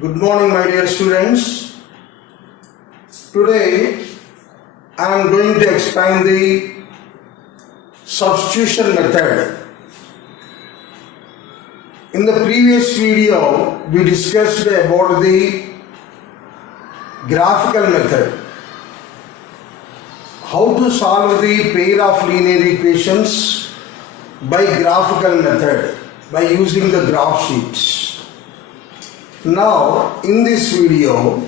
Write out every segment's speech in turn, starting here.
Good morning, my dear students. Today I am going to explain the substitution method. In the previous video, we discussed about the graphical method. How to solve the pair of linear equations by graphical method by using the graph sheets. Now, in this video,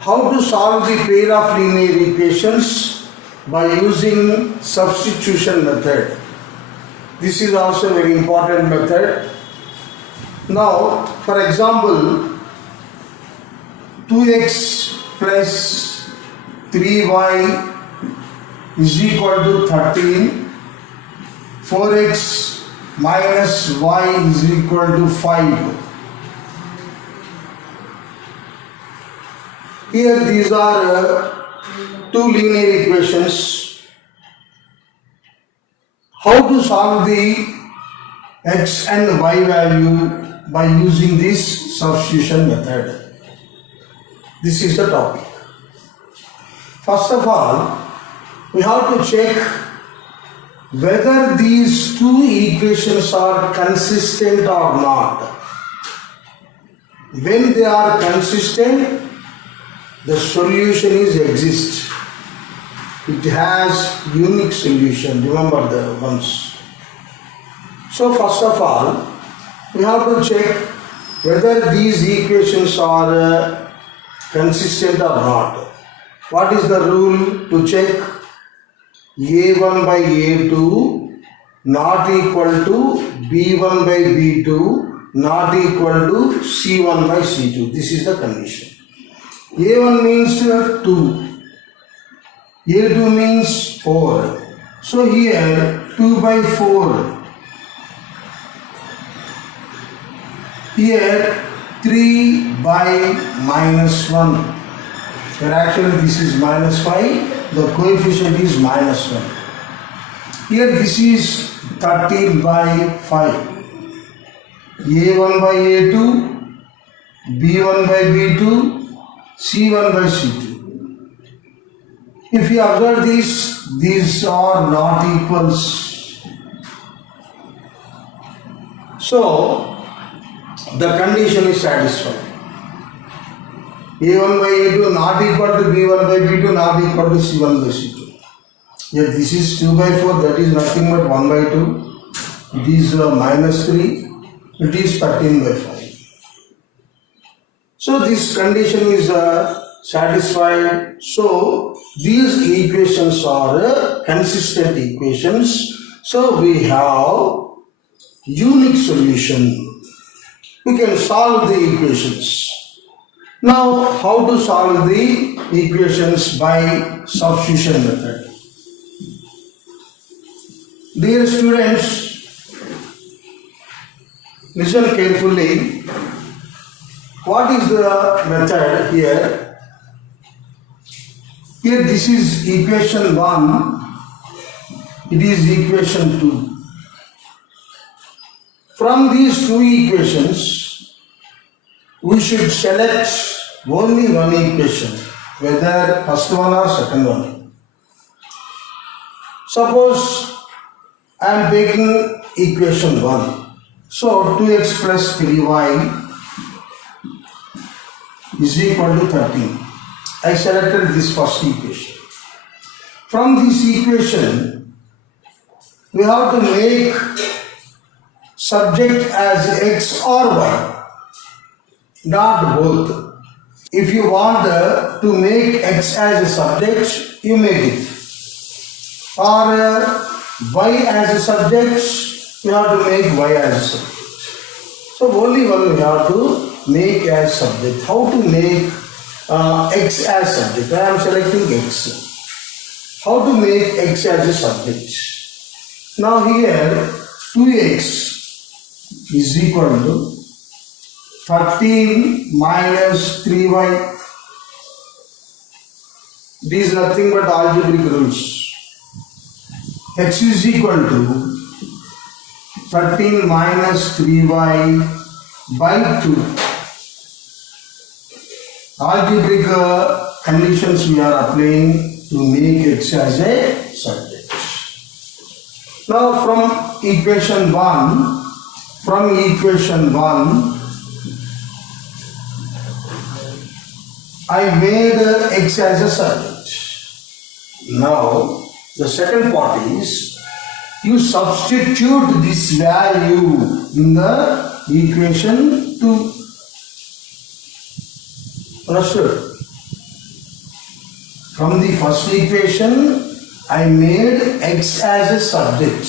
how to solve the pair of linear equations by using substitution method. This is also a very important method. Now, for example, 2x plus 3y is equal to 13, 4x minus y is equal to 5. Here these are two linear equations. How to solve the x and y value by using this substitution method? This is the topic. First of all, we have to check whether these two equations are consistent or not. When they are consistent, the solution is exist. It has unique solution. Remember the ones. So first of all, we have to check whether these equations are consistent or not. What is the rule to check? A1 by A2 not equal to B1 by B2 not equal to C1 by C2. This is the condition. A1 means 2, A2 means 4. So here 2 by 4, here 3 by minus 1. But actually this is minus 5, the coefficient is minus 1. Here this is 13 by 5. A1 by A2, B1 by B2, C1 by C2. If you observe these are not equals. So, the condition is satisfied. A1 by A2 not equal to B1 by B2 not equal to C1 by C2. Yet this is 2 by 4, that is nothing but 1 by 2. It is minus 3. It is 13 by 5. So this condition is satisfied. So these equations are consistent equations. So we have unique solution. We can solve the equations. Now how to solve the equations by substitution method? Dear students, listen carefully. What is the method here? Here this is equation 1, it is equation 2. From these two equations, we should select only one equation, whether first one or second one. Suppose I am taking equation 1. So 2x plus 3y is equal to 13. I selected this first equation. From this equation, we have to make subject as x or y, not both. If you want to make x as a subject, you make it. Or y as a subject, you have to make y as a subject. So only one we have to make as subject. How to make x as subject? I am selecting x. How to make x as a subject? Now here 2x is equal to 13 minus 3y. It is nothing but algebraic rules. X is equal to 13 minus 3y by 2. algebraic conditions we are applying to make x as a subject. Now from equation 1, I made x as a subject. Now the second part is you substitute this value in the equation 2. Understood? From the first equation, I made x as a subject.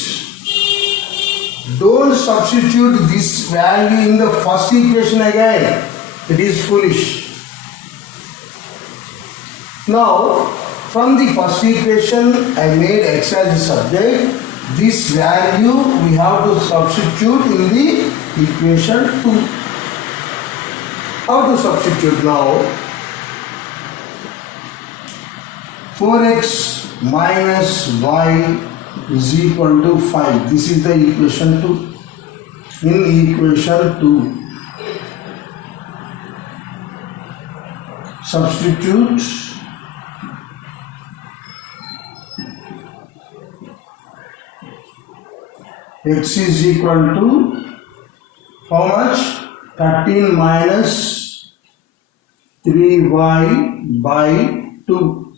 Don't substitute this value in the first equation again. It is foolish. Now, from the first equation, I made x as a subject. This value we have to substitute in the equation 2. How to substitute now? 4x minus y is equal to 5. This is the equation 2. In equation 2, substitute x is equal to how much? 13 minus 3y by 2.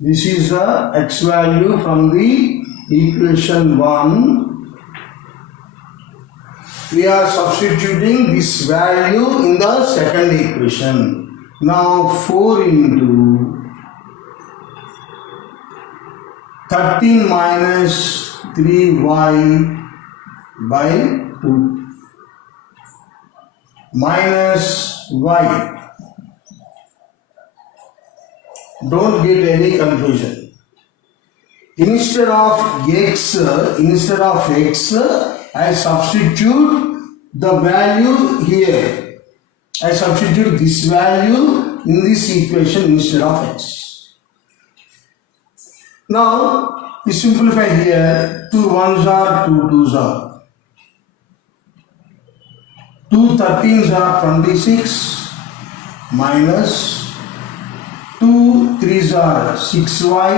This is the x value from the equation 1. We are substituting this value in the second equation. Now 4 into 13 minus 3y by 2 minus y. Don't get any confusion. Instead of x, I substitute the value here. I substitute this value in this equation instead of x. Now, we simplify here. 2 1s are 2 2s are. 2 13s are 26 minus 2 3s are 6y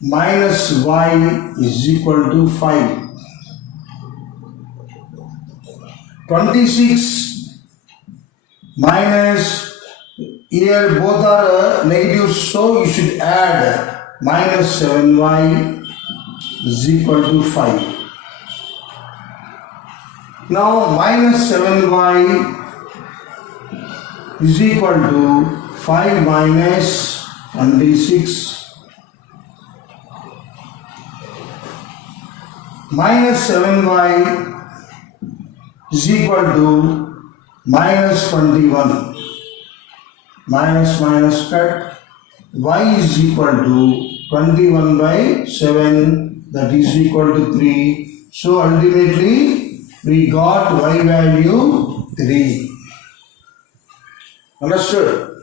minus y is equal to 5. 26 minus, here both are negatives, so you should add minus 7y is equal to 5. Now minus 7y is equal to 5 minus 26 minus 7y is equal to minus 21 minus minus cut y is equal to 21 by 7, that is equal to 3. So ultimately we got y value 3. Understood?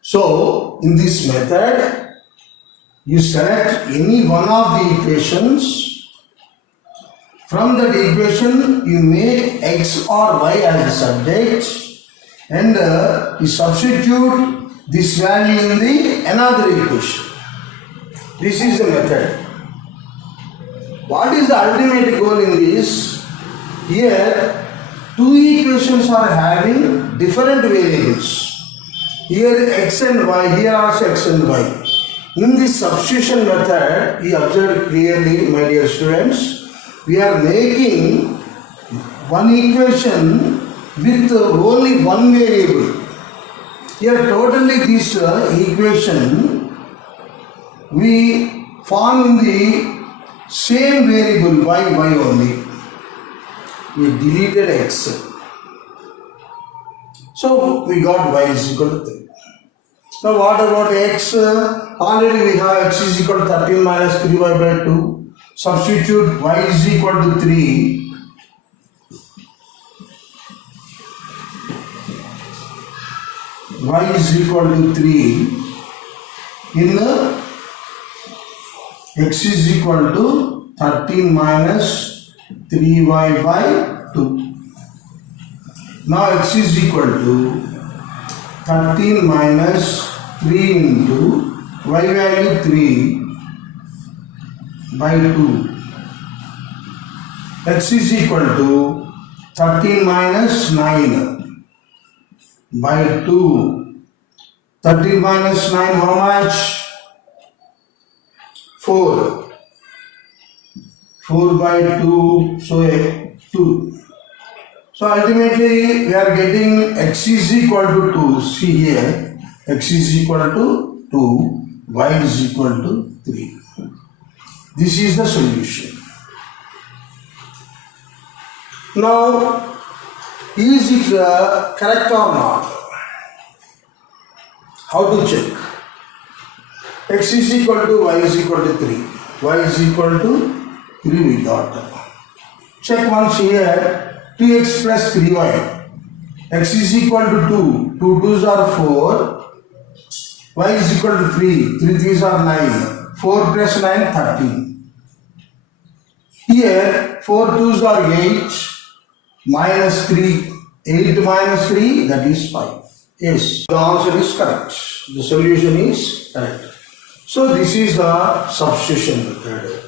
So, in this method, you select any one of the equations. From that equation, you make x or y as a subject, and you substitute this value in the another equation. This is the method. What is the ultimate goal in this? Here, two equations are having different variables. Here x and y, here also x and y. In this substitution method, you observe clearly, my dear students, we are making one equation with only one variable. Here totally this equation we form in the same variable y only. We deleted x. So we got y is equal to 3. Now what about x? Already we have x is equal to 13 minus 3y by 2. Substitute y is equal to 3. Y is equal to 3 in x is equal to 13 minus 3y by 2. Now x is equal to 13 minus 3 into y value 3 by 2. X is equal to 13 minus 9 by 2. 13 minus 9 how much? 4. 4 by 2, so 2. So ultimately we are getting x is equal to 2. See here, x is equal to 2, y is equal to 3. This is the solution. Now, is it correct or not? How to check? X is equal to y is equal to 3. Y is equal to 3 we got. Check once here. 2x plus 3y. X is equal to 2. 2 2s are 4. Y is equal to 3. 3 3s are 9. 4 plus 9, 13. Here, 4 2s are 8. Minus 3. 8 minus 3, that is 5. Yes, the answer is correct. The solution is correct. So, this is the substitution method.